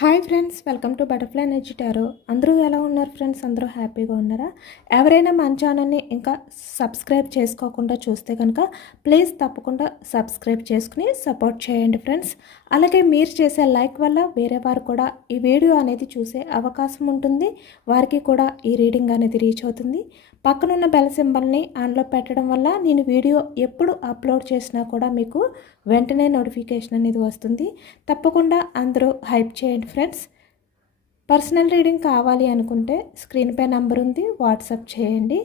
Hi friends, welcome to butterfly energy tarot. అందరూ ఎలా ఉన్నారు ఫ్రెండ్స్? అందరూ హ్యాపీగా ఉన్నారా? ఎవరైనా మన ఛానల్ని ఇంకా సబ్స్క్రైబ్ చేసుకోకుండా చూస్తే కనుక ప్లీజ్ తప్పకుండా సబ్స్క్రైబ్ చేసుకుని సపోర్ట్ చేయండి ఫ్రెండ్స్. అలాగే మీరు చేసే లైక్ వల్ల వేరే వారు కూడా ఈ వీడియో అనేది చూసే అవకాశం ఉంటుంది. వారికి కూడా ఈ రీడింగ్ అనేది రీచ్ అవుతుంది. పక్కనున్న బెల్ సింబల్ని ఆన్లో పెట్టడం వల్ల నేను వీడియో ఎప్పుడు అప్లోడ్ చేసినా కూడా మీకు వెంటనే నోటిఫికేషన్ అనేది వస్తుంది. తప్పకుండా అందరూ హైప్ చేయండి ఫ్రెండ్స్. పర్సనల్ రీడింగ్ కావాలి అనుకుంటే స్క్రీన్పై నెంబర్ ఉంది, వాట్సాప్ చేయండి.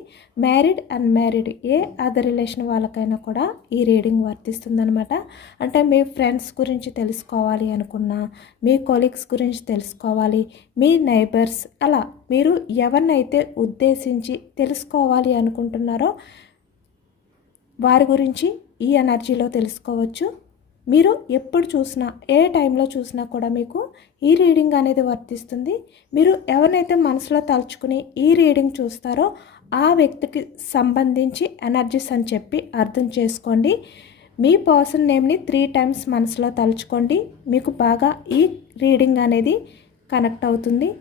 మ్యారీడ్ అన్మ్యారీడ్ ఏ అదర్ రిలేషన్ వాళ్ళకైనా కూడా ఈ రీడింగ్ వర్తిస్తుందనమాట. అంటే మీ ఫ్రెండ్స్ గురించి తెలుసుకోవాలి అనుకున్నా, మీ కొలీగ్స్ గురించి తెలుసుకోవాలి, మీ నైబర్స్, అలా మీరు ఎవరినైతే ఉద్దేశించి తెలుసుకోవాలి అనుకుంటున్నారో వారి గురించి ఈ ఎనర్జీలో తెలుసుకోవచ్చు. మీరు ఎప్పుడు చూసినా, ఏ టైంలో చూసినా కూడా మీకు ఈ రీడింగ్ అనేది వర్తిస్తుంది. మీరు ఎవరినైతే మనసులో తలుచుకుని ఈ రీడింగ్ చూస్తారో ఆ వ్యక్తికి సంబంధించి ఎనర్జీస్ అని చెప్పి అర్థం చేసుకోండి. మీ పర్సన్ నేమ్ని 3 times మనసులో తలుచుకోండి. మీకు బాగా ఈ రీడింగ్ అనేది కనెక్ట్ అవుతుంది.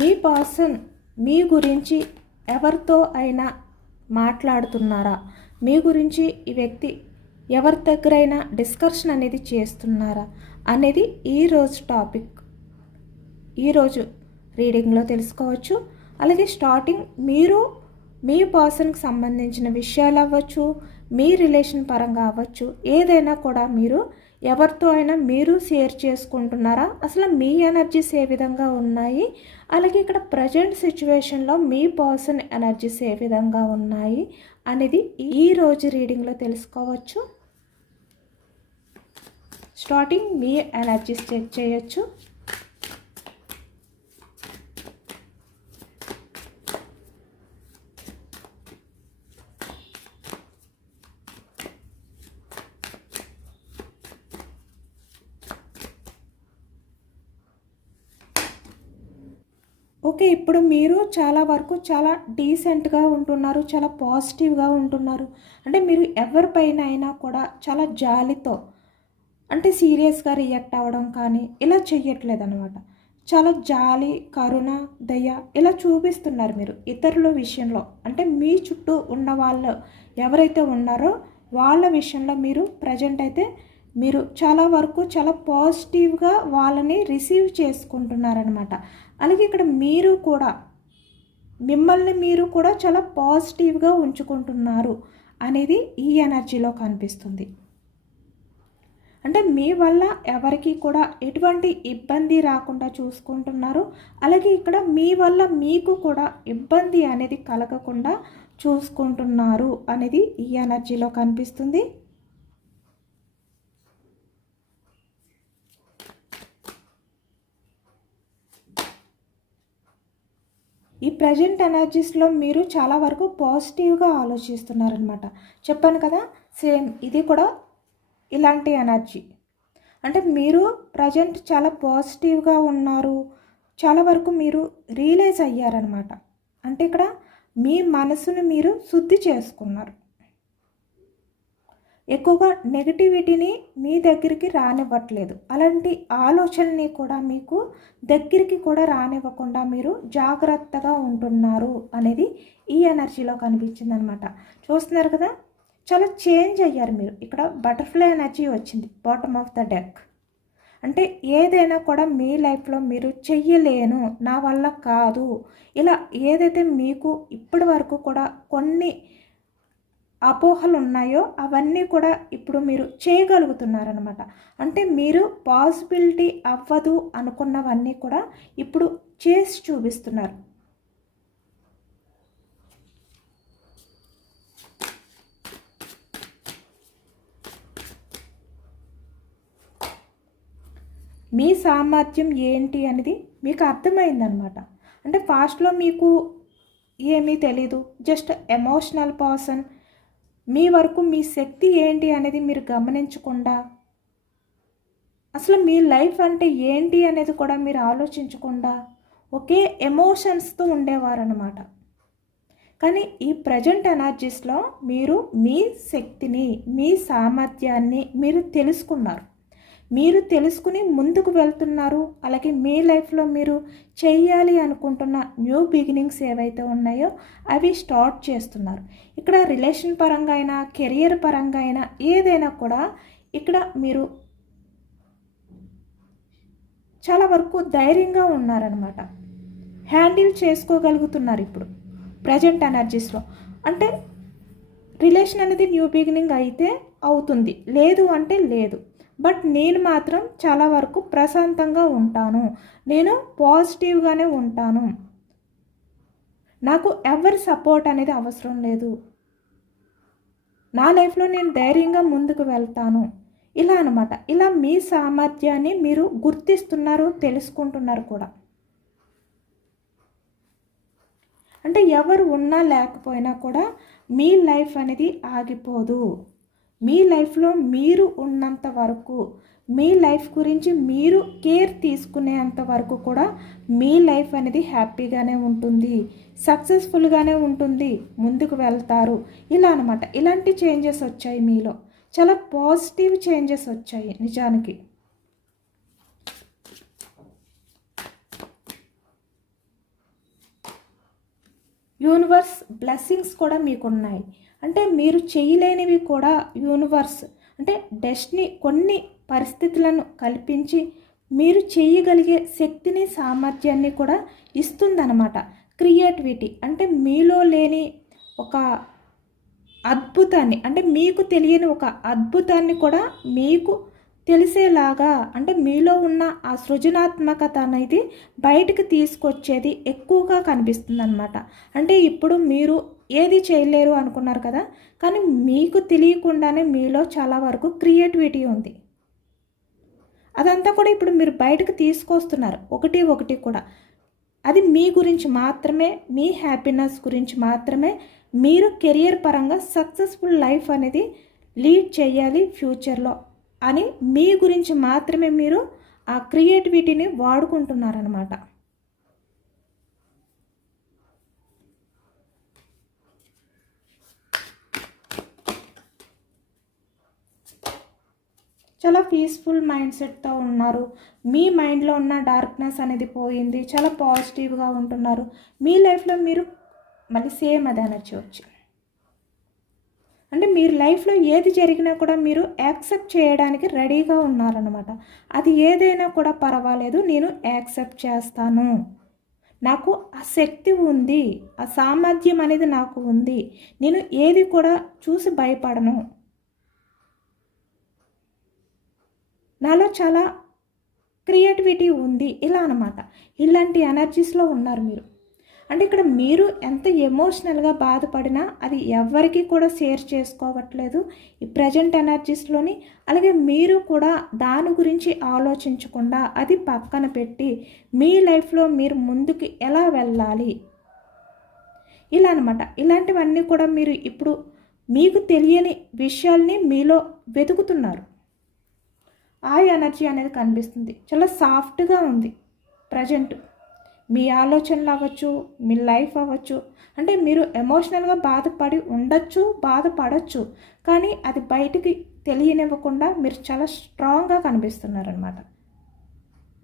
మీ పర్సన్ మీ గురించి ఎవరితో అయినా మాట్లాడుతున్నారా? మీ గురించి ఈ వ్యక్తి ఎవరి దగ్గరైనా డిస్కషన్ అనేది చేస్తున్నారా అనేది ఈరోజు టాపిక్, ఈరోజు రీడింగ్లో తెలుసుకోవచ్చు. అలాగే స్టార్టింగ్ మీరు మీ పర్సన్కి సంబంధించిన విషయాలు అవ్వచ్చు, మీ రిలేషన్ పరంగా అవ్వచ్చు, ఏదైనా కూడా మీరు ఎవరితో అయినా మీరు షేర్ చేసుకుంటున్నారా? అసలు మీ ఎనర్జీస్ ఏ విధంగా ఉన్నాయి? అలాగే ఇక్కడ ప్రజెంట్ సిచ్యువేషన్లో మీ పర్సన్ ఎనర్జీస్ ఏ విధంగా ఉన్నాయి అనేది ఈరోజు రీడింగ్లో తెలుసుకోవచ్చు. స్టార్టింగ్ మీ ఎనర్జీస్ చెక్ చేయొచ్చు. ఓకే, ఇప్పుడు మీరు చాలా వరకు చాలా డీసెంట్గా ఉంటున్నారు, చాలా పాజిటివ్గా ఉంటున్నారు. అంటే మీరు ఎవరిపైన అయినా కూడా చాలా జాలితో, అంటే సీరియస్గా రియాక్ట్ అవ్వడం కానీ ఇలా చెయ్యట్లేదు అనమాట. చాలా జాలి, కరుణ, దయ ఇలా చూపిస్తున్నారు మీరు ఇతరుల విషయంలో. అంటే మీ చుట్టూ ఉన్న వాళ్ళు ఎవరైతే ఉన్నారో వాళ్ళ విషయంలో మీరు ప్రజెంట్ అయితే మీరు చాలా వరకు చాలా పాజిటివ్గా వాళ్ళని రిసీవ్ చేసుకుంటున్నారనమాట. అలాగే ఇక్కడ మీరు కూడా మిమ్మల్ని మీరు కూడా చాలా పాజిటివ్గా ఉంచుకుంటున్నారు అనేది ఈ ఎనర్జీలో కనిపిస్తుంది. అంటే మీ వల్ల ఎవరికి కూడా ఎటువంటి ఇబ్బంది రాకుండా చూసుకుంటున్నారు. అలాగే ఇక్కడ మీ వల్ల మీకు కూడా ఇబ్బంది అనేది కలగకుండా చూసుకుంటున్నారు అనేది ఈ ఎనర్జీలో కనిపిస్తుంది. ఈ ప్రజెంట్ ఎనర్జీస్లో మీరు చాలా వరకు పాజిటివ్గా ఆలోచిస్తున్నారనమాట. చెప్పాను కదా, సేమ్ ఇది కూడా ఇలాంటి ఎనర్జీ. అంటే మీరు ప్రజెంట్ చాలా పాజిటివ్గా ఉన్నారు, చాలా వరకు మీరు రియలైజ్ అయ్యారనమాట. అంటే ఇక్కడ మీ మనసును మీరు శుద్ధి చేసుకున్నారు. ఎక్కువగా నెగటివిటీని మీ దగ్గరికి రానివ్వట్లేదు. అలాంటి ఆలోచనని కూడా మీకు దగ్గరికి కూడా రానివ్వకుండా మీరు జాగ్రత్తగా ఉంటున్నారు అనేది ఈ ఎనర్జీలో కనిపించింది అనమాట. చూస్తున్నారు కదా, చాలా చేంజ్ అయ్యారు మీరు. ఇక్కడ బటర్ఫ్లై ఎనర్జీ వచ్చింది బాటమ్ ఆఫ్ ద డెక్. అంటే ఏదైనా కూడా మీ లైఫ్లో మీరు చెయ్యలేను, నా వల్ల కాదు, ఇలా ఏదైతే మీకు ఇప్పటి వరకు కూడా కొన్ని అపోహలు ఉన్నాయో అవన్నీ కూడా ఇప్పుడు మీరు చేయగలుగుతున్నారనమాట. అంటే మీరు పాసిబిలిటీ అవ్వదు అనుకున్నవన్నీ కూడా ఇప్పుడు చేసి చూపిస్తున్నారు. మీ సామర్థ్యం ఏంటి అనేది మీకు అర్థమైందనమాట. అంటే ఫాస్ట్లో మీకు ఏమీ తెలీదు, జస్ట్ ఎమోషనల్ పర్సన్. మీ వరకు మీ శక్తి ఏంటి అనేది మీరు గమనించకుండా, అసలు మీ లైఫ్ అంటే ఏంటి అనేది కూడా మీరు ఆలోచించకుండా ఒకే ఎమోషన్స్తో ఉండేవారనమాట. కానీ ఈ ప్రజెంట్ ఎనర్జీస్లో మీరు మీ శక్తిని, మీ సామర్థ్యాన్ని మీరు తెలుసుకున్నారు. మీరు తెలుసుకుని ముందుకు వెళ్తున్నారు. అలాగే మీ లైఫ్లో మీరు చెయ్యాలి అనుకుంటున్న న్యూ బిగినింగ్స్ ఏవైతే ఉన్నాయో అవి స్టార్ట్ చేస్తున్నారు. ఇక్కడ రిలేషన్ పరంగా అయినా, కెరియర్ పరంగా అయినా ఏదైనా కూడా ఇక్కడ మీరు చాలా వరకు ధైర్యంగా ఉన్నారనమాట. హ్యాండిల్ చేసుకోగలుగుతున్నారు ఇప్పుడు ప్రజెంట్ ఎనర్జీస్లో. అంటే రిలేషన్ అనేది న్యూ బిగినింగ్ అయితే అవుతుంది, లేదు అంటే లేదు. బట్ నేను మాత్రం చాలా వరకు ప్రశాంతంగా ఉంటాను, నేను పాజిటివ్గానే ఉంటాను, నాకు ఎవరి సపోర్ట్ అనేది అవసరం లేదు, నా లైఫ్లో నేను ధైర్యంగా ముందుకు వెళ్తాను. ఇలా అనమాట. ఇలా మీ సామర్థ్యాన్ని మీరు గుర్తిస్తున్నారు, తెలుసుకుంటున్నారు కూడా. అంటే ఎవరు ఉన్నా లేకపోయినా కూడా మీ లైఫ్ అనేది ఆగిపోదు. మీ లైఫ్లో మీరు ఉన్నంత వరకు, మీ లైఫ్ గురించి మీరు కేర్ తీసుకునేంత వరకు కూడా మీ లైఫ్ అనేది హ్యాపీగానే ఉంటుంది, సక్సెస్ఫుల్గానే ఉంటుంది, ముందుకు వెళ్తారు. ఇలా అనమాట. ఇలాంటి చేంజెస్ వచ్చాయి మీలో, చాలా పాజిటివ్ చేంజెస్ వచ్చాయి నిజానికి. యూనివర్స్ బ్లెస్సింగ్స్ కూడా మీకున్నాయి. అంటే మీరు చేయలేనివి కూడా యూనివర్స్ అంటే డెస్టినీ కొన్ని పరిస్థితులను కల్పించి మీరు చేయగలిగే శక్తిని, సామర్థ్యాన్ని కూడా ఇస్తుందన్నమాట. క్రియేటివిటీ అంటే మీలో లేని ఒక అద్భుతాన్ని, అంటే మీకు తెలియని ఒక అద్భుతాన్ని కూడా మీకు తెలిసేలాగా, అంటే మీలో ఉన్న ఆ సృజనాత్మకత అనేది బయటకు తీసుకొచ్చేది ఎక్కువగా కనిపిస్తుంది అనమాట. అంటే ఇప్పుడు మీరు ఏది చేయలేరు అనుకున్నారు కదా, కానీ మీకు తెలియకుండానే మీలో చాలా వరకు క్రియేటివిటీ ఉంది. అదంతా కూడా ఇప్పుడు మీరు బయటకు తీసుకొస్తున్నారు ఒకటి ఒకటి కూడా. అది మీ గురించి మాత్రమే, మీ హ్యాపీనెస్ గురించి మాత్రమే. మీరు కెరియర్ పరంగా సక్సెస్ఫుల్ లైఫ్ అనేది లీడ్ చేయాలి ఫ్యూచర్లో అని మీ గురించి మాత్రమే మీరు ఆ క్రియేటివిటీని వాడుకుంటున్నారనమాట. చాలా పీస్ఫుల్ మైండ్ సెట్తో ఉన్నారు. మీ మైండ్లో ఉన్న డార్క్నెస్ అనేది పోయింది, చాలా పాజిటివ్గా ఉంటున్నారు. మీ లైఫ్లో మీరు మళ్ళీ సేమ్ అదే అనొచ్చు. అంటే మీరు లైఫ్లో ఏది జరిగినా కూడా మీరు యాక్సెప్ట్ చేయడానికి రెడీగా ఉన్నారనమాట. అది ఏదైనా కూడా పర్వాలేదు, నేను యాక్సెప్ట్ చేస్తాను, నాకు ఆ శక్తి ఉంది, ఆ సామర్థ్యం అనేది నాకు ఉంది, నేను ఏది కూడా చూసి భయపడను, నాలో చాలా క్రియేటివిటీ ఉంది. ఇలా అనమాట. ఇలాంటి ఎనర్జీస్లో ఉన్నారు మీరు. అంటే ఇక్కడ మీరు ఎంత ఎమోషనల్గా బాధపడినా అది ఎవరికి కూడా షేర్ చేసుకోవట్లేదు ఈ ప్రజెంట్ ఎనర్జీస్లోని. అలాగే మీరు కూడా దాని గురించి ఆలోచించకుండా అది పక్కన పెట్టి మీ లైఫ్లో మీరు ముందుకు ఎలా వెళ్ళాలి ఇలా అనమాట. ఇలాంటివన్నీ కూడా మీరు ఇప్పుడు మీకు తెలియని విషయాల్ని మీలో వెతుకుతున్నారు. ఆ ఎనర్జీ అనేది కనిపిస్తుంది. చాలా సాఫ్ట్గా ఉంది ప్రజెంట్. మీ ఆలోచనలు అవ్వచ్చు, మీ లైఫ్ అవ్వచ్చు. అంటే మీరు ఎమోషనల్గా బాధపడి ఉండొచ్చు, బాధపడచ్చు, కానీ అది బయటికి తెలియనివ్వకుండా మీరు చాలా స్ట్రాంగ్గా కనిపిస్తున్నారనమాట.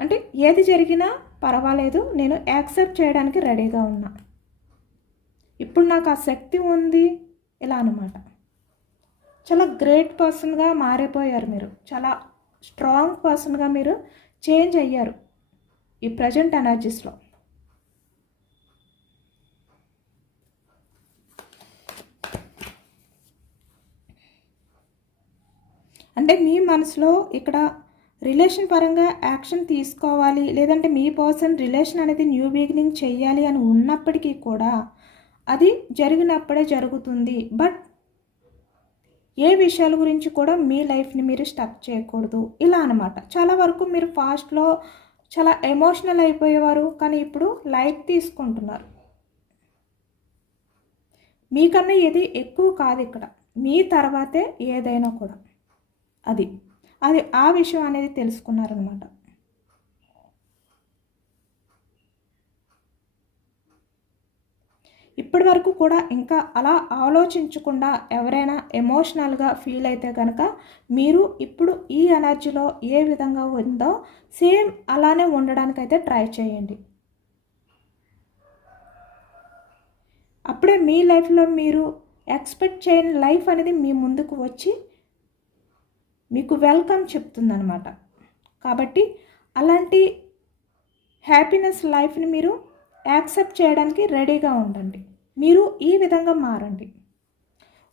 అంటే ఏది జరిగినా పర్వాలేదు, నేను యాక్సెప్ట్ చేయడానికి రెడీగా ఉన్నా, ఇప్పుడు నాకు ఆ శక్తి ఉంది, ఇలా అనమాట. చాలా గ్రేట్ పర్సన్గా మారిపోయారు మీరు. చాలా స్ట్రాంగ్ పర్సన్గా మీరు చేంజ్ అయ్యారు ఈ ప్రజెంట్ ఎనర్జీస్లో. అంటే మీ మనసులో ఇక్కడ రిలేషన్ పరంగా యాక్షన్ తీసుకోవాలి, లేదంటే మీ పర్సన్ రిలేషన్ అనేది న్యూ బిగినింగ్ చేయాలి అని ఉన్నప్పటికీ కూడా అది జరిగినప్పుడే జరుగుతుంది. బట్ ఏ విషయాల గురించి కూడా మీ లైఫ్ని మీరు స్టక్ చేయకూడదు, ఇలా అనమాట. చాలా వరకు మీరు ఫాస్ట్లో చాలా ఎమోషనల్ అయిపోయేవారు, కానీ ఇప్పుడు లైట్ తీసుకుంటున్నారు. మీకన్నా ఏది ఎక్కువ కాదు ఇక్కడ, మీ తర్వాతే ఏదైనా కూడా. అది అది ఆ విషయం అనేది తెలుసుకున్నారనమాట. ఇప్పటి వరకు కూడా ఇంకా అలా ఆలోచించకుండా ఎవరైనా ఎమోషనల్గా ఫీల్ అయితే కనుక మీరు ఇప్పుడు ఈ ఎనర్జీలో ఏ విధంగా ఉందో సేమ్ అలానే ఉండడానికైతే ట్రై చేయండి. అప్పుడే మీ లైఫ్లో మీరు ఎక్స్పెక్ట్ చేయని లైఫ్ అనేది మీ ముందుకు వచ్చి మీకు వెల్కమ్ చెప్తుందనమాట. కాబట్టి అలాంటి హ్యాపీనెస్ లైఫ్ని మీరు యాక్సెప్ట్ చేయడానికి రెడీగా ఉండండి. మీరు ఈ విధంగా మారండి.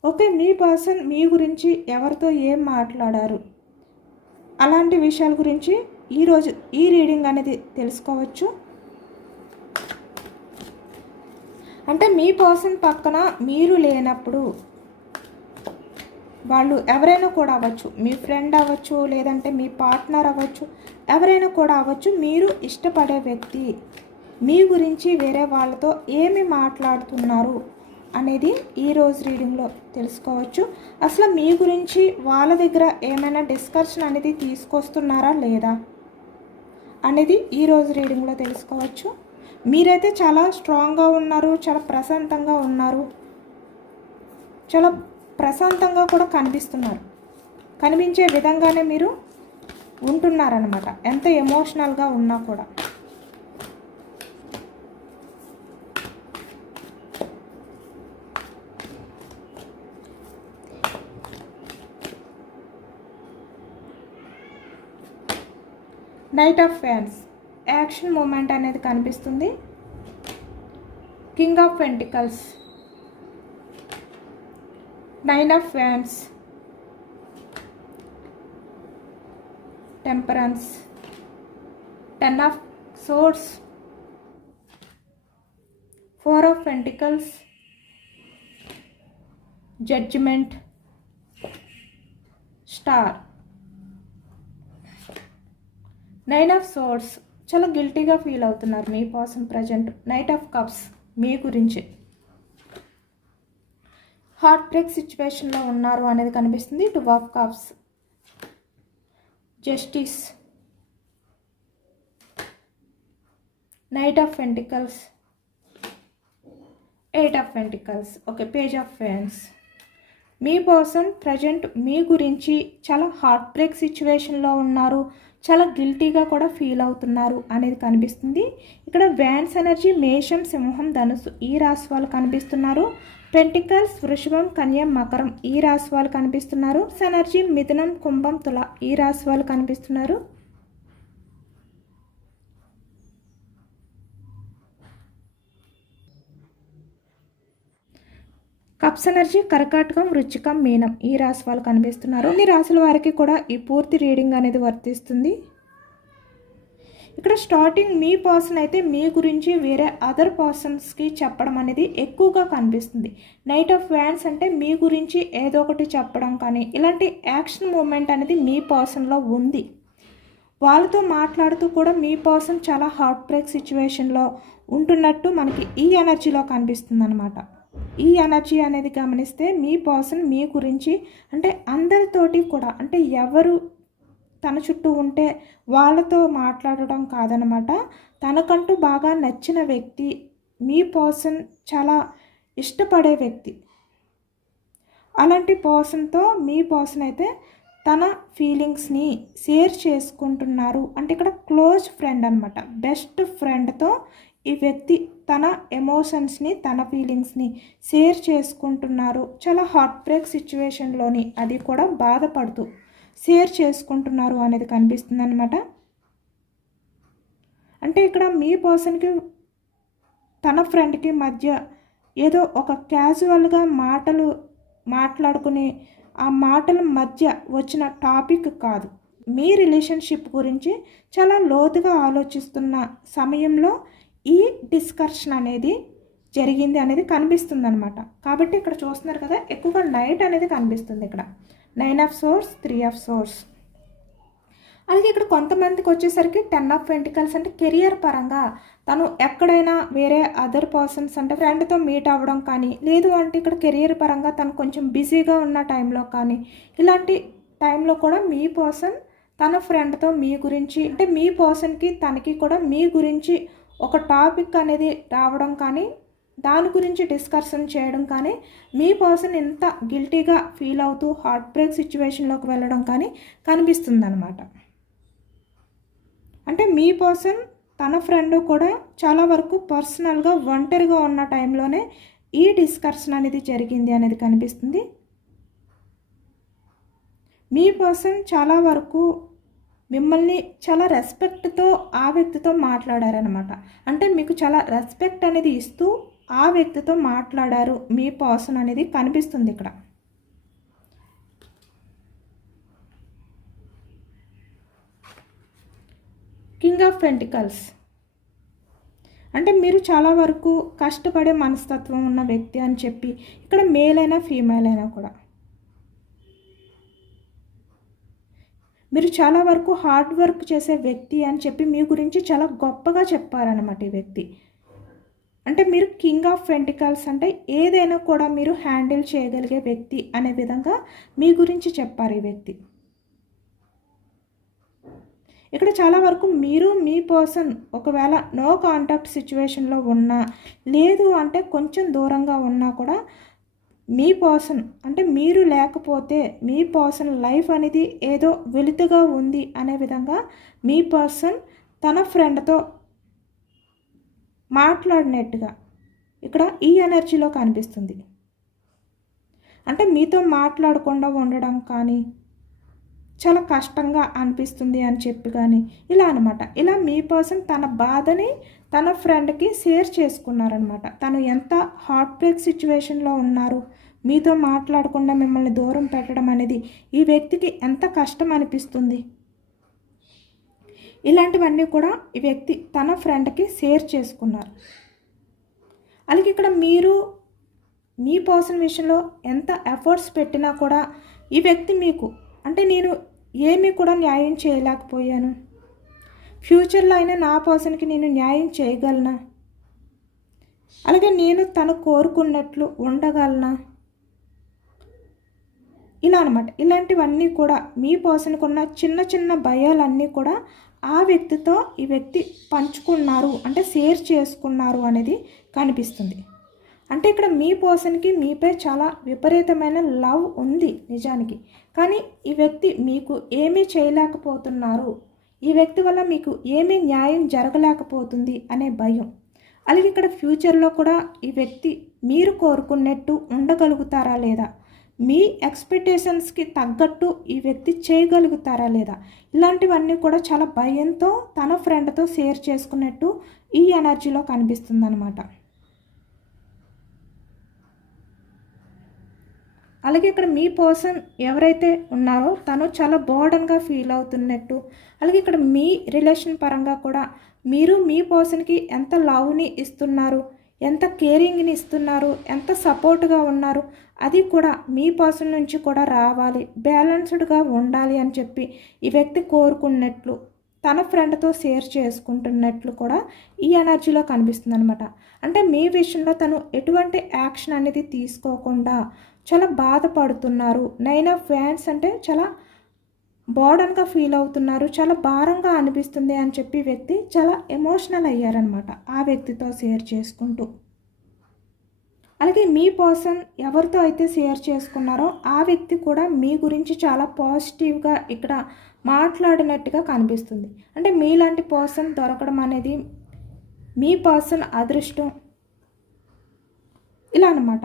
ఓకే, మీ పర్సన్ మీ గురించి ఎవరితో ఏం మాట్లాడారు అలాంటి విషయాల గురించి ఈరోజు ఈ రీడింగ్ అనేది తెలుసుకోవచ్చు. అంటే మీ పర్సన్ పక్కన మీరు లేనప్పుడు వాళ్ళు ఎవరైనా కూడా అవ్వచ్చు, మీ ఫ్రెండ్ అవ్వచ్చు, లేదంటే మీ పార్ట్నర్ అవ్వచ్చు, ఎవరైనా కూడా అవ్వచ్చు, మీరు ఇష్టపడే వ్యక్తి మీ గురించి వేరే వాళ్ళతో ఏమి మాట్లాడుతున్నారు అనేది ఈరోజు రీడింగ్లో తెలుసుకోవచ్చు. అసలు మీ గురించి వాళ్ళ దగ్గర ఏమైనా డిస్కషన్ అనేది తీసుకొస్తున్నారా లేదా అనేది ఈరోజు రీడింగ్లో తెలుసుకోవచ్చు. మీరైతే చాలా స్ట్రాంగ్గా ఉన్నారు, చాలా ప్రశాంతంగా ఉన్నారు, చాలా ప్రశాంతంగా కూడా కనిపిస్తున్నారు. కనిపించే విధంగానే మీరు ఉంటున్నారనమాట, ఎంత ఎమోషనల్గా ఉన్నా కూడా. నైట్ ఆఫ్ ఫ్యాన్స్ యాక్షన్ మూమెంట్ అనేది కనిపిస్తుంది. King of pentacles, nine of ఫ్యాన్స్, temperance, ten of swords, four of pentacles, judgement, star. Nine of swords చాలా గిల్టీగా ఫీల్ అవుతున్నారు మీ person present. Knight of cups మీ గురించి హార్ట్ బ్రేక్ సిచ్యువేషన్లో ఉన్నారు అనేది కనిపిస్తుంది. Two of cups, justice, knight of pentacles, eight of pentacles. Okay, page of ఫ్యాన్స్. మీ పర్సన్ ప్రజెంట్ మీ గురించి చాలా హార్ట్ బ్రేక్ సిచ్యువేషన్లో ఉన్నారు, చాలా గిల్టీగా కూడా ఫీల్ అవుతున్నారు అనేది కనిపిస్తుంది. ఇక్కడ వ్యాన్స్ ఎనర్జీ మేషం, సింహం, ధనుసు ఈ రాశి వాళ్ళు కనిపిస్తున్నారు. పెంటికల్స్ వృషభం, కన్య, మకరం ఈ రాశి వాళ్ళు కనిపిస్తున్నారు. ఎనర్జీ మిథునం, కుంభం, తుల ఈ రాశి వాళ్ళు కనిపిస్తున్నారు. కప్స్ ఎనర్జీ కర్కాటకం, వృశ్చికం, మీనం ఈ రాశి వాళ్ళు కనిపిస్తున్నారు. ఈ రాశుల వారికి కూడా ఈ పూర్తి రీడింగ్ అనేది వర్తిస్తుంది. ఇక్కడ స్టార్టింగ్ మీ పర్సన్ అయితే మీ గురించి వేరే అదర్ పర్సన్స్కి చెప్పడం అనేది ఎక్కువగా కనిపిస్తుంది. నైట్ ఆఫ్ వ్యాన్స్ అంటే మీ గురించి ఏదో ఒకటి చెప్పడం కానీ ఇలాంటి యాక్షన్ మూమెంట్ అనేది మీ పర్సన్లో ఉంది. వాళ్ళతో మాట్లాడుతూ కూడా మీ పర్సన్ చాలా హార్ట్ బ్రేక్ సిచ్యువేషన్లో ఉంటున్నట్టు మనకి ఈ ఎనర్జీలో కనిపిస్తుంది అనమాట. ఈ ఎనర్జీ అనేది గమనిస్తే మీ పర్సన్ మీ గురించి అంటే అందరితోటి కూడా అంటే ఎవరు తన చుట్టూ ఉంటే వాళ్ళతో మాట్లాడడం కాదనమాట, తనకంటూ బాగా నచ్చిన వ్యక్తి మీ పర్సన్ చాలా ఇష్టపడే వ్యక్తి అలాంటి పర్సన్తో మీ పర్సన్ అయితే తన ఫీలింగ్స్ని షేర్ చేసుకుంటున్నారు. అంటే ఇక్కడ క్లోజ్ ఫ్రెండ్ అనమాట, బెస్ట్ ఫ్రెండ్తో ఈ వ్యక్తి తన ఎమోషన్స్ని తన ఫీలింగ్స్ని షేర్ చేసుకుంటున్నారు. చాలా హార్ట్ బ్రేక్ సిచ్యువేషన్లోని అది కూడా బాధపడుతూ షేర్ చేసుకుంటున్నారు అనేది కనిపిస్తుంది అనమాట. అంటే ఇక్కడ మీ పర్సన్కి తన ఫ్రెండ్కి మధ్య ఏదో ఒక క్యాజువల్గా మాటలు మాట్లాడుకుని ఆ మాటల మధ్య వచ్చిన టాపిక్ కాదు, మీ రిలేషన్షిప్ గురించి చాలా లోతుగా ఆలోచిస్తున్న సమయంలో ఈ డిస్కషన్ అనేది జరిగింది అనేది కనిపిస్తుంది అనమాట. కాబట్టి ఇక్కడ చూస్తున్నారు కదా, ఎక్కువగా నైట్ అనేది కనిపిస్తుంది. ఇక్కడ 9 ఆఫ్ సోర్స్, 3 ఆఫ్ సోర్స్. అలాగే ఇక్కడ కొంతమందికి వచ్చేసరికి 10 ఆఫ్ పెంటికల్స్ అంటే కెరియర్ పరంగా తను ఎక్కడైనా వేరే అదర్ పర్సన్స్ అంటే ఫ్రెండ్తో మీట్ అవ్వడం కానీ, లేదు అంటే ఇక్కడ కెరియర్ పరంగా తను కొంచెం బిజీగా ఉన్న టైంలో కానీ, ఇలాంటి టైంలో కూడా మీ పర్సన్ తన ఫ్రెండ్తో మీ గురించి అంటే మీ పర్సన్కి తనకి కూడా మీ గురించి ఒక టాపిక్ అనేది రావడం కానీ దాని గురించి డిస్కషన్ చేయడం కానీ, మీ పర్సన్ ఎంత గిల్టీగా ఫీల్ అవుతూ హార్ట్ బ్రేక్ సిచ్యువేషన్లోకి వెళ్ళడం కానీ కనిపిస్తుందన్నమాట. అంటే మీ పర్సన్ తన ఫ్రెండ్ కూడా చాలా వరకు పర్సనల్గా ఒంటరిగా ఉన్న టైంలోనే ఈ డిస్కషన్ అనేది జరిగింది అనేది కనిపిస్తుంది. మీ పర్సన్ చాలా వరకు మిమ్మల్ని చాలా రెస్పెక్ట్తో ఆ వ్యక్తితో మాట్లాడారనమాట. అంటే మీకు చాలా రెస్పెక్ట్ అనేది ఇస్తూ ఆ వ్యక్తితో మాట్లాడారు మీ పర్సన్ అనేది కనిపిస్తుంది ఇక్కడ. కింగ్ ఆఫ్ పెంటికల్స్ అంటే మీరు చాలా వరకు కష్టపడే మనస్తత్వం ఉన్న వ్యక్తి అని చెప్పి ఇక్కడ మేల్ అయినా ఫీమేల్ అయినా కూడా మీరు చాలా వరకు హార్డ్ వర్క్ చేసే వ్యక్తి అని చెప్పి మీ గురించి చాలా గొప్పగా చెప్పారనమాట ఈ వ్యక్తి. అంటే మీరు కింగ్ ఆఫ్ పెంటికల్స్ అంటే ఏదైనా కూడా మీరు హ్యాండిల్ చేయగలిగే వ్యక్తి అనే విధంగా మీ గురించి చెప్పారు ఈ వ్యక్తి. ఇక్కడ చాలా వరకు మీరు మీ పర్సన్ ఒకవేళ నో కాంటాక్ట్ సిచ్యువేషన్లో ఉన్నా, లేదు అంటే కొంచెం దూరంగా ఉన్నా కూడా మీ పర్సన్ అంటే మీరు లేకపోతే మీ పర్సన్ లైఫ్ అనేది ఏదో వెలుతుగా ఉంది అనే విధంగా మీ పర్సన్ తన ఫ్రెండ్తో మాట్లాడినట్టుగా ఇక్కడ ఈ ఎనర్జీలో కనిపిస్తుంది. అంటే మీతో మాట్లాడకుండా ఉండడం కానీ, చాలా కష్టంగా అనిపిస్తుంది అని చెప్పి కానీ ఇలా అనమాట. ఇలా మీ పర్సన్ తన బాధని తన ఫ్రెండ్కి షేర్ చేసుకున్నారనమాట. తను ఎంత హార్ట్ బ్రేక్ సిచ్యువేషన్లో ఉన్నారు, మీతో మాట్లాడకుండా మిమ్మల్ని దూరం పెట్టడం అనేది ఈ వ్యక్తికి ఎంత కష్టం అనిపిస్తుంది, ఇలాంటివన్నీ కూడా ఈ వ్యక్తి తన ఫ్రెండ్కి షేర్ చేసుకున్నారు. అలాగే ఇక్కడ మీరు మీ పర్సన్ విషయంలో ఎంత ఎఫర్ట్స్ పెట్టినా కూడా ఈ వ్యక్తి మీకు అంటే నేను ఏమీ కూడా న్యాయం చేయలేకపోయాను, ఫ్యూచర్లో అయినా నా పర్సన్కి నేను న్యాయం చేయగలనా, అలాగే నేను తను కోరుకున్నట్లు ఉండగలనా, ఇలా అనమాట. ఇలాంటివన్నీ కూడా మీ పర్సన్కి ఉన్న చిన్న చిన్న భయాలన్నీ కూడా ఆ వ్యక్తితో ఈ వ్యక్తి పంచుకున్నారు అంటే షేర్ చేసుకున్నారు అనేది కనిపిస్తుంది. అంటే ఇక్కడ మీ పర్సన్కి మీపై చాలా విపరీతమైన లవ్ ఉంది నిజానికి, కానీ ఈ వ్యక్తి మీకు ఏమీ చేయలేకపోతున్నారు, ఈ వ్యక్తి వల్ల మీకు ఏమీ న్యాయం జరగలేకపోతుంది అనే భయం. అలాగే ఇక్కడ ఫ్యూచర్లో కూడా ఈ వ్యక్తి మీరు కోరుకున్నట్టు ఉండగలుగుతారా లేదా, మీ ఎక్స్పెక్టేషన్స్కి తగ్గట్టు ఈ వ్యక్తి చేయగలుగుతారా లేదా, ఇలాంటివన్నీ కూడా చాలా భయంతో తన ఫ్రెండ్తో షేర్ చేసుకున్నట్టు ఈ ఎనర్జీలో కనిపిస్తుంది అన్నమాట. అలాగే ఇక్కడ మీ పర్సన్ ఎవరైతే ఉన్నారో తను చాలా బర్డన్గా ఫీల్ అవుతున్నట్టు, అలాగే ఇక్కడ మీ రిలేషన్ పరంగా కూడా మీరు మీ పర్సన్కి ఎంత లవ్ని ఇస్తున్నారు, ఎంత కేరింగ్ని ఇస్తున్నారు, ఎంత సపోర్ట్గా ఉన్నారు, అది కూడా మీ పర్సన్ నుంచి కూడా రావాలి, బ్యాలెన్స్డ్గా ఉండాలి అని చెప్పి ఈ వ్యక్తి కోరుకున్నట్లు తన ఫ్రెండ్తో షేర్ చేసుకుంటున్నట్లు కూడా ఈ ఎనర్జీలో కనిపిస్తుంది అనమాట. అంటే మీ విషయంలో తను ఎటువంటి యాక్షన్ అనేది తీసుకోకుండా చాలా బాధపడుతున్నారు. 9 ఆఫ్ వ్యాండ్స్ అంటే చాలా బర్డన్గా ఫీల్ అవుతున్నారు, చాలా భారంగా అనిపిస్తుంది అని చెప్పి వ్యక్తి చాలా ఎమోషనల్ అయ్యారనమాట ఆ వ్యక్తితో షేర్ చేసుకుంటూ. అలాగే మీ పర్సన్ ఎవరితో అయితే షేర్ చేసుకున్నారో ఆ వ్యక్తి కూడా మీ గురించి చాలా పాజిటివ్గా ఇక్కడ మాట్లాడినట్టుగా కనిపిస్తుంది. అంటే మీలాంటి పర్సన్ దొరకడం అనేది మీ పర్సన్ అదృష్టం ఇలా అన్నమాట.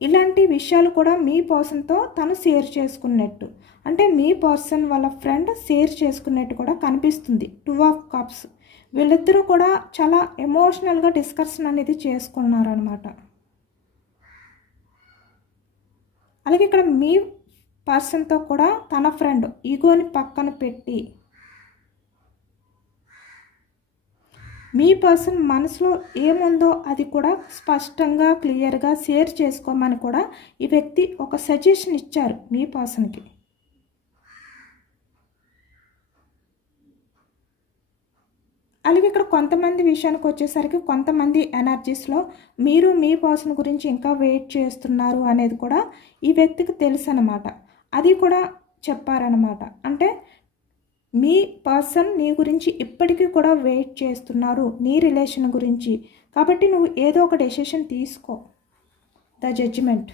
ఇలాంటి విషయాలు కూడా మీ పర్సన్తో తను షేర్ చేసుకున్నట్టు, అంటే మీ పర్సన్ వాళ్ళ ఫ్రెండ్ షేర్ చేసుకున్నట్టు కూడా కనిపిస్తుంది. 2 ఆఫ్ కప్స్ వీళ్ళిద్దరూ కూడా చాలా ఎమోషనల్గా డిస్కషన్ అనేది చేసుకున్నారనమాట. అలాగే ఇక్కడ మీ పర్సన్తో కూడా తన ఫ్రెండ్ ఈగోని పక్కన పెట్టి మీ పర్సన్ మనసులో ఏముందో అది కూడా స్పష్టంగా క్లియర్గా షేర్ చేసుకోమని కూడా ఈ వ్యక్తి ఒక సజెషన్ ఇచ్చారు మీ పర్సన్కి. అలాగే ఇక్కడ కొంతమంది విషయానికి వచ్చేసరికి కొంతమంది ఎనర్జీస్లో మీరు మీ పర్సన్ గురించి ఇంకా వెయిట్ చేస్తున్నారు అనేది కూడా ఈ వ్యక్తికి తెలుసు అన్నమాట. అది కూడా చెప్పారనమాట. అంటే మీ పర్సన్ నీ గురించి ఇప్పటికీ కూడా వెయిట్ చేస్తున్నారు నీ రిలేషన్ గురించి. కాబట్టి నువ్వు ఏదో ఒక డెసిషన్ తీసుకో. The judgement.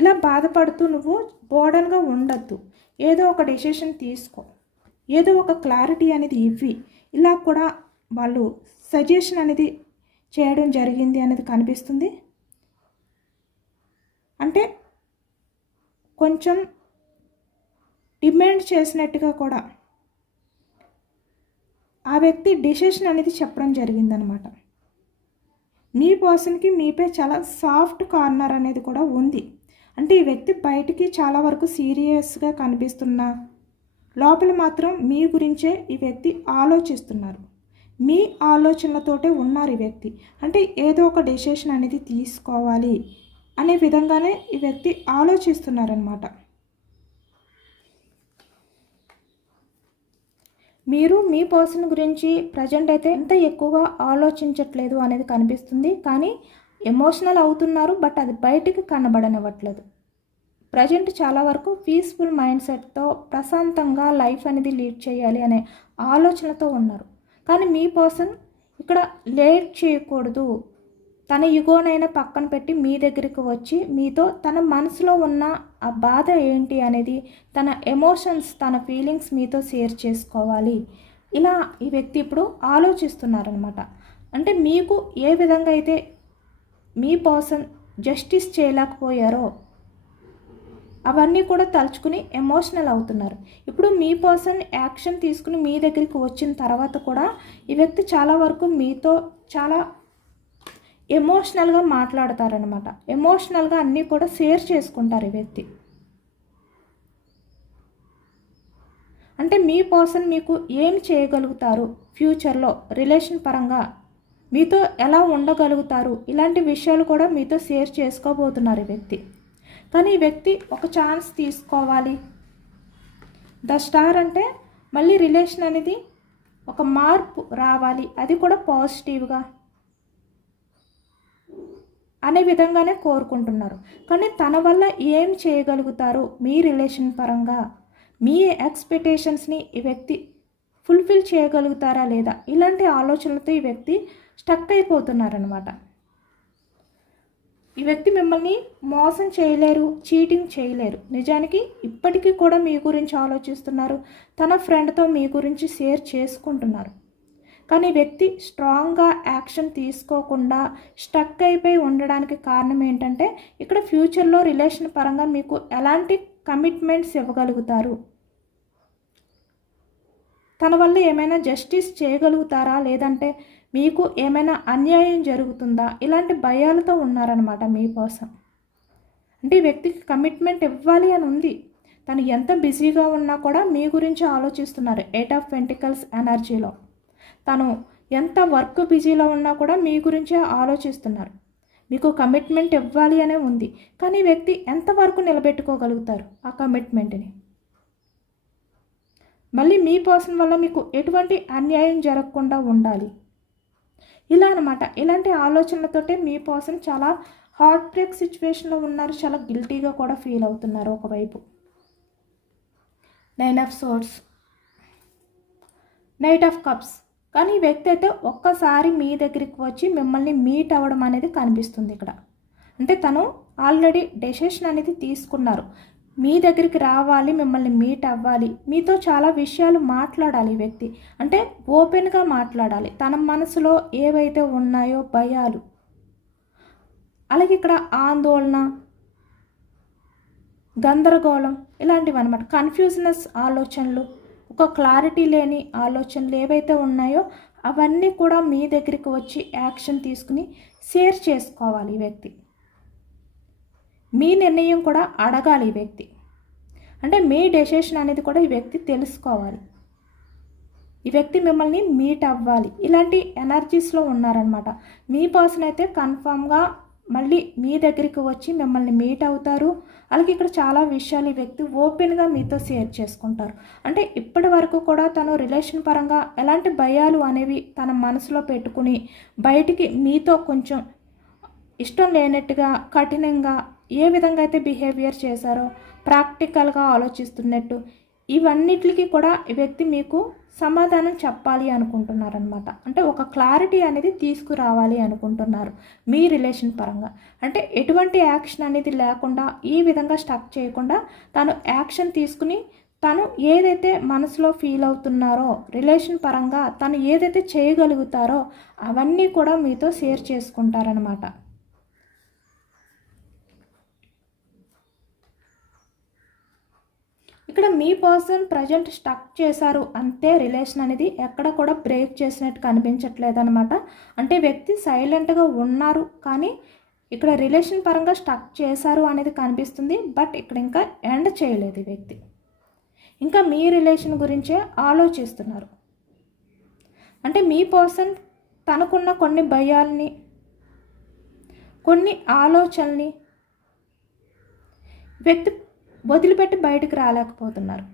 ఇలా బాధపడుతూ నువ్వు బోర్డన్గా ఉండద్దు. ఏదో ఒక డెసిషన్ తీసుకో. ఏదో ఒక క్లారిటీ అనేది ఇవ్వి. ఇలా కూడా వాళ్ళు సజెషన్ అనేది చేయడం జరిగింది అనేది కనిపిస్తుంది. అంటే కొంచెం డిమాండ్ చేసినట్టుగా కూడా ఆ వ్యక్తి డెసిషన్ అనేది చెప్పడం జరిగిందనమాట. మీ పర్సన్కి మీపై చాలా సాఫ్ట్ కార్నర్ అనేది కూడా ఉంది. అంటే ఈ వ్యక్తి బయటికి చాలా వరకు సీరియస్గా కనిపిస్తున్నా లోపల మాత్రం మీ గురించే ఈ వ్యక్తి ఆలోచిస్తున్నారు. మీ ఆలోచనలతోటే ఉన్నారు ఈ వ్యక్తి. అంటే ఏదో ఒక డెసిషన్ అనేది తీసుకోవాలి అనే విధంగానే ఈ వ్యక్తి ఆలోచిస్తున్నారనమాట. మీరు మీ పర్సన్ గురించి ప్రజెంట్ అయితే ఎంత ఎక్కువగా ఆలోచించట్లేదు అనేది కనిపిస్తుంది. కానీ ఎమోషనల్ అవుతున్నారు, బట్ అది బయటికి కనబడనివ్వట్లేదు. ప్రజెంట్ చాలా వరకు పీస్ఫుల్ మైండ్ సెట్తో ప్రశాంతంగా లైఫ్ అనేది లీడ్ చేయాలి అనే ఆలోచనతో ఉన్నారు. కానీ మీ పర్సన్ ఇక్కడ లేట్ చేయకూడదు, తన ఈగోనైనా పక్కన పెట్టి మీ దగ్గరికి వచ్చి మీతో తన మనసులో ఉన్న ఆ బాధ ఏంటి అనేది, తన ఎమోషన్స్, తన ఫీలింగ్స్ మీతో షేర్ చేసుకోవాలి. ఇలా ఈ వ్యక్తి ఇప్పుడు ఆలోచిస్తున్నారనమాట. అంటే మీకు ఏ విధంగా అయితే మీ పర్సన్ జస్టిస్ చేయలేకపోయారో అవన్నీ కూడా తలుచుకుని ఎమోషనల్ అవుతున్నారు. ఇప్పుడు మీ పర్సన్ యాక్షన్ తీసుకుని మీ దగ్గరికి వచ్చిన తర్వాత కూడా ఈ వ్యక్తి చాలా వరకు మీతో చాలా ఎమోషనల్గా మాట్లాడతారనమాట. ఎమోషనల్గా అన్నీ కూడా షేర్ చేసుకుంటారు ఈ వ్యక్తి. అంటే మీ పర్సన్ మీకు ఏం చేయగలుగుతారు, ఫ్యూచర్లో రిలేషన్ పరంగా మీతో ఎలా ఉండగలుగుతారు, ఇలాంటి విషయాలు కూడా మీతో షేర్ చేసుకోబోతున్నారు ఈ వ్యక్తి. కానీ ఈ వ్యక్తి ఒక ఛాన్స్ తీసుకోవాలి. ద స్టార్ అంటే మళ్ళీ రిలేషన్ అనేది ఒక మార్పు రావాలి, అది కూడా పాజిటివ్గా అనే విధంగానే కోరుకుంటున్నారు. కానీ తన వల్ల ఏం చేయగలుగుతారు మీ రిలేషన్ పరంగా, మీ ఎక్స్పెక్టేషన్స్ని ఈ వ్యక్తి ఫుల్ఫిల్ చేయగలుగుతారా లేదా, ఇలాంటి ఆలోచనలతో ఈ వ్యక్తి స్టక్ అయిపోతున్నారనమాట. ఈ వ్యక్తి మిమ్మల్ని మోసం చేయలేరు, చీటింగ్ చేయలేరు. నిజానికి ఇప్పటికీ కూడా మీ గురించి ఆలోచిస్తున్నారు, తన ఫ్రెండ్తో మీ గురించి షేర్ చేసుకుంటున్నారు. కానీ వ్యక్తి స్ట్రాంగ్గా యాక్షన్ తీసుకోకుండా స్టక్ అయిపోయి ఉండడానికి కారణం ఏంటంటే, ఇక్కడ ఫ్యూచర్లో రిలేషన్ పరంగా మీకు ఎలాంటి కమిట్మెంట్స్ ఇవ్వగలుగుతారు, తన వల్ల ఏమైనా జస్టిస్ చేయగలుగుతారా, లేదంటే మీకు ఏమైనా అన్యాయం జరుగుతుందా, ఇలాంటి భయాలతో ఉన్నారనమాట మీ పర్సన్. అంటే ఈ వ్యక్తికి కమిట్మెంట్ ఇవ్వాలి అని ఉంది. తను ఎంత బిజీగా ఉన్నా కూడా మీ గురించి ఆలోచిస్తున్నారు. 8 ఆఫ్ పెంటికల్స్ ఎనర్జీలో తను ఎంత వర్క్ బిజీలో ఉన్నా కూడా మీ గురించే ఆలోచిస్తున్నారు. మీకు కమిట్మెంట్ ఇవ్వాలి అనే ఉంది. కానీ వ్యక్తి ఎంతవరకు నిలబెట్టుకోగలుగుతారు ఆ కమిట్మెంట్ని? మళ్ళీ మీ పర్సన్ వల్ల మీకు ఎటువంటి అన్యాయం జరగకుండా ఉండాలి, ఇలా అనమాట. ఇలాంటి ఆలోచనలతోటే మీ పర్సన్ చాలా హార్ట్ బ్రేక్ సిచ్యువేషన్లో ఉన్నారు. చాలా గిల్టీగా కూడా ఫీల్ అవుతున్నారు ఒకవైపు. 9 of swords, night of cups. కానీ ఈ వ్యక్తి అయితే ఒక్కసారి మీ దగ్గరికి వచ్చి మిమ్మల్ని మీట్ అవ్వడం అనేది కనిపిస్తుంది ఇక్కడ. అంటే తను ఆల్రెడీ డెసిషన్ అనేది తీసుకున్నారు, మీ దగ్గరికి రావాలి, మిమ్మల్ని మీట్ అవ్వాలి, మీతో చాలా విషయాలు మాట్లాడాలి ఈ వ్యక్తి. అంటే ఓపెన్గా మాట్లాడాలి, తన మనసులో ఏవైతే ఉన్నాయో భయాలు, అలాగే ఇక్కడ ఆందోళన, గందరగోళం, ఇలాంటివి అనమాట. కన్ఫ్యూజనెస్ ఆలోచనలు, ఒక క్లారిటీ లేని ఆలోచనలు ఏవైతే ఉన్నాయో అవన్నీ కూడా మీ దగ్గరికి వచ్చి యాక్షన్ తీసుకుని షేర్ చేసుకోవాలి ఈ వ్యక్తి. మీ నిర్ణయం కూడా అడగాలి ఈ వ్యక్తి. అంటే మీ డెసిషన్ అనేది కూడా ఈ వ్యక్తి తెలుసుకోవాలి. ఈ వ్యక్తి మిమ్మల్ని మీట్ అవ్వాలి, ఇలాంటి ఎనర్జీస్లో ఉన్నారనమాట. మీ పర్సన్ అయితే కన్ఫామ్గా మళ్ళీ మీ దగ్గరికి వచ్చి మిమ్మల్ని మీట్ అవుతారు. అలాగే ఇక్కడ చాలా విషయాలు ఈ వ్యక్తి ఓపెన్గా మీతో షేర్ చేసుకుంటారు. అంటే ఇప్పటి వరకు కూడా తను రిలేషన్ పరంగా ఎలాంటి భయాలు అనేవి తన మనసులో పెట్టుకుని బయటికి మీతో కొంచెం ఇష్టం లేనట్టుగా, కఠినంగా ఏ విధంగా అయితే బిహేవియర్ చేశారో, ప్రాక్టికల్గా ఆలోచిస్తున్నట్టు ఇవన్నిటికి కూడా ఈ వ్యక్తి మీకు సమాధానం చెప్పాలి అనుకుంటున్నారనమాట. అంటే ఒక క్లారిటీ అనేది తీసుకురావాలి అనుకుంటున్నారు మీ రిలేషన్ పరంగా. అంటే ఎటువంటి యాక్షన్ అనేది లేకుండా ఈ విధంగా స్టక్ చేయకుండా తను యాక్షన్ తీసుకుని తను ఏదైతే మనసులో ఫీల్ అవుతున్నారో రిలేషన్ పరంగా తను ఏదైతే చేయగలుగుతారో అవన్నీ కూడా మీతో షేర్ చేసుకుంటారనమాట. ఇక్కడ మీ పర్సన్ ప్రజెంట్ స్టక్ చేశారు అంతే. రిలేషన్ అనేది ఎక్కడ కూడా బ్రేక్ చేసినట్టు కనిపించట్లేదు అనమాట. అంటే వ్యక్తి సైలెంట్గా ఉన్నారు కానీ ఇక్కడ రిలేషన్ పరంగా స్టక్ చేశారు అనేది కనిపిస్తుంది. బట్ ఇక్కడ ఇంకా ఎండ్ చేయలేదు ఈ వ్యక్తి. ఇంకా మీ రిలేషన్ గురించే ఆలోచిస్తున్నారు. అంటే మీ పర్సన్ తనకున్న కొన్ని భయాల్ని, కొన్ని ఆలోచనల్ని వ్యక్తి వదిలిపెట్టి బయటకు రాలేకపోతున్నారు.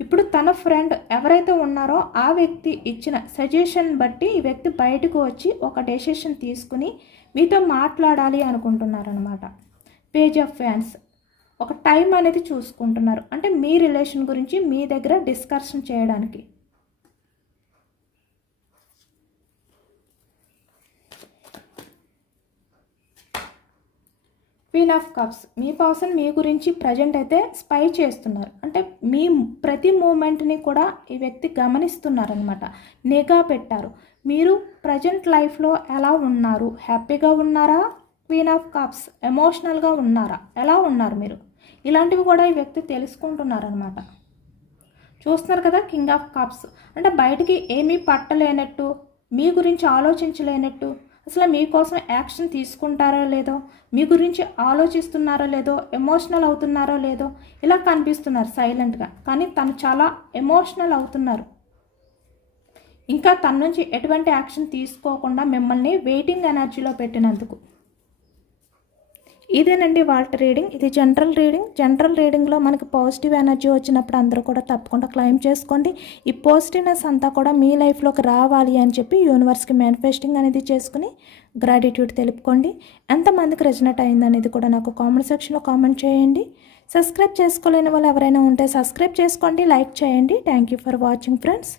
ఇప్పుడు తన ఫ్రెండ్ ఎవరైతే ఉన్నారో ఆ వ్యక్తి ఇచ్చిన సజెషన్ బట్టి ఈ వ్యక్తి బయటకు వచ్చి ఒక డెసిషన్ తీసుకుని మీతో మాట్లాడాలి అనుకుంటున్నారనమాట. పేజ్ ఆఫ్ ఫ్యాన్స్ ఒక టైం అనేది చూసుకుంటున్నారు. అంటే మీ రిలేషన్ గురించి మీ దగ్గర డిస్కషన్ చేయడానికి. క్వీన్ ఆఫ్ కప్స్ మీ పర్సన్ మీ గురించి ప్రజెంట్ అయితే స్పై చేస్తున్నారు. అంటే మీ ప్రతి మూమెంట్ని కూడా ఈ వ్యక్తి గమనిస్తున్నారనమాట. నిఘా పెట్టారు. మీరు ప్రజెంట్ లైఫ్లో ఎలా ఉన్నారు? హ్యాపీగా ఉన్నారా? క్వీన్ ఆఫ్ కప్స్ ఎమోషనల్గా ఉన్నారా? ఎలా ఉన్నారు మీరు? ఇలాంటివి కూడా ఈ వ్యక్తి తెలుసుకుంటున్నారనమాట. చూస్తున్నారు కదా కింగ్ ఆఫ్ కప్స్. అంటే బయటికి ఏమీ పట్టలేనట్టు, మీ గురించి ఆలోచించలేనట్టు, అసలు మీకోసం యాక్షన్ తీసుకుంటారో లేదో, మీ గురించి ఆలోచిస్తున్నారో లేదో, ఎమోషనల్ అవుతున్నారో లేదో ఇలా కనిపిస్తున్నారు సైలెంట్గా. కానీ తను చాలా ఎమోషనల్ అవుతున్నారు. ఇంకా తన నుంచి ఎటువంటి యాక్షన్ తీసుకోకుండా మిమ్మల్ని వెయిటింగ్ ఎనర్జీలో పెట్టినందుకు. ఇదేనండి వాళ్ళ రీడింగ్. ఇది జనరల్ రీడింగ్. జనరల్ రీడింగ్లో మనకి పాజిటివ్ ఎనర్జీ వచ్చినప్పుడు అందరూ కూడా తప్పకుండా క్లైమ్ చేసుకోండి. ఈ పాజిటివ్నెస్ అంతా కూడా మీ లైఫ్లోకి రావాలి అని చెప్పి యూనివర్స్కి మేనిఫెస్టింగ్ అనేది చేసుకుని గ్రాటిట్యూడ్ తెలుపుకోండి. ఎంతమందికి రెజనేట్ అయింది అనేది కూడా నాకు కామెంట్ సెక్షన్లో కామెంట్ చేయండి. సబ్స్క్రైబ్ చేసుకోలేని వాళ్ళు ఎవరైనా ఉంటే సబ్స్క్రైబ్ చేసుకోండి, లైక్ చేయండి. Thank you for watching friends.